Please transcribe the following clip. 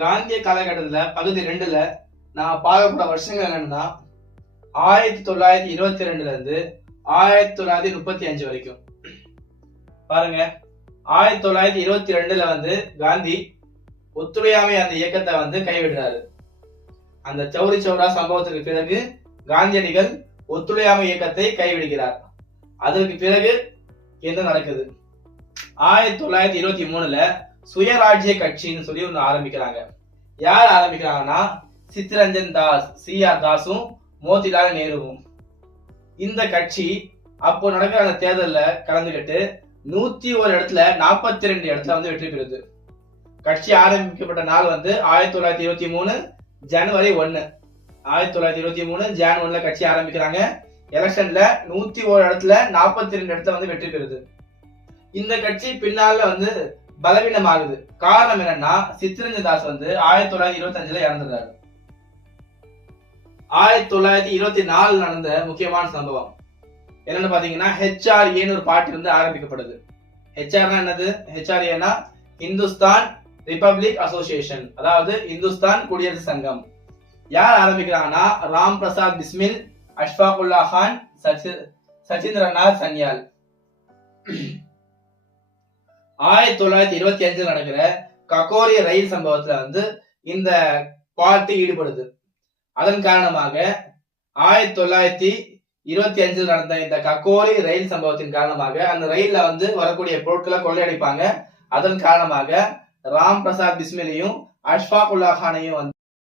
காந்திய காலகட்டத்துல பகுதி 2ல நான் பார்க்கக்கூடிய வருஷங்கள் என்னன்னா 1922 இருந்து 1935 வரைக்கும். பாருங்க, 1922 காந்தி ஒத்துழையாமை அந்த இயக்கத்தை கைவிடுறாரு. அந்த சௌரி சௌரா சம்பவத்துக்கு பிறகு காந்தியடிகள் ஒத்துழையாமை இயக்கத்தை கைவிடுகிறார். அதற்கு பிறகு என்ன நடக்குது? 1923 சுயராஜ்ய கட்சின்னு சொல்லி ஒண்ணு ஆரம்பிக்கிறாங்க. யார் ஆரம்பிக்கிறாங்கன்னா சித்ரஞ்சன் தாஸ், CR தாஸும் மோதிலால் நேருவும். இந்த கட்சி அப்போ நடக்கிற அந்த தேர்தல்ல கலந்துகிட்டு 101 இடத்துல 42 இடத்துல வெற்றி பெறுது. கட்சி ஆரம்பிக்கப்பட்ட நாள் 1923 ஜனவரி 1. 1923 ஜான் 1 கட்சி ஆரம்பிக்கிறாங்க. எலெக்ஷன்ல 101 இடத்துல 42 இடத்துல வெற்றி பெறுது. இந்த கட்சி பின்னால பலவீனமாகுது. காரணம் என்னன்னா சித்ரஞ்சன் தாஸ் 1925 இறந்துறாரு. 1924 நடந்த முக்கியமான சம்பவம் என்னன்னு பாத்தீங்கன்னா HRA ஒரு பார்ட்டி ஆரம்பிக்கப்படுது. HRA என்னது? HRA இந்துஸ்தான் ரிபப்ளிக் அசோசியேஷன், அதாவது இந்துஸ்தான் குடியரசு சங்கம். யார் ஆரம்பிக்கிறாங்கன்னா ராம் பிரசாத் பிஸ்மில், அஷ்ஃபாகுல்லா கான், சச்சிந்திரநாத் சன்யால். 1925 நடக்கிற கக்கோரி ரயில் சம்பவத்துல இந்த பார்ட்டி ஈடுபடுது. அதன் காரணமாக 1925 நடந்த இந்த கக்கோரி ரயில் சம்பவத்தின் காரணமாக அந்த ரயில்ல வரக்கூடிய பொருட்களை கொள்ளையடிப்பாங்க. அதன் காரணமாக ராம் பிரசாத் பிஸ்மிலையும் அஷ்ஃபாகுல்லா கானையும்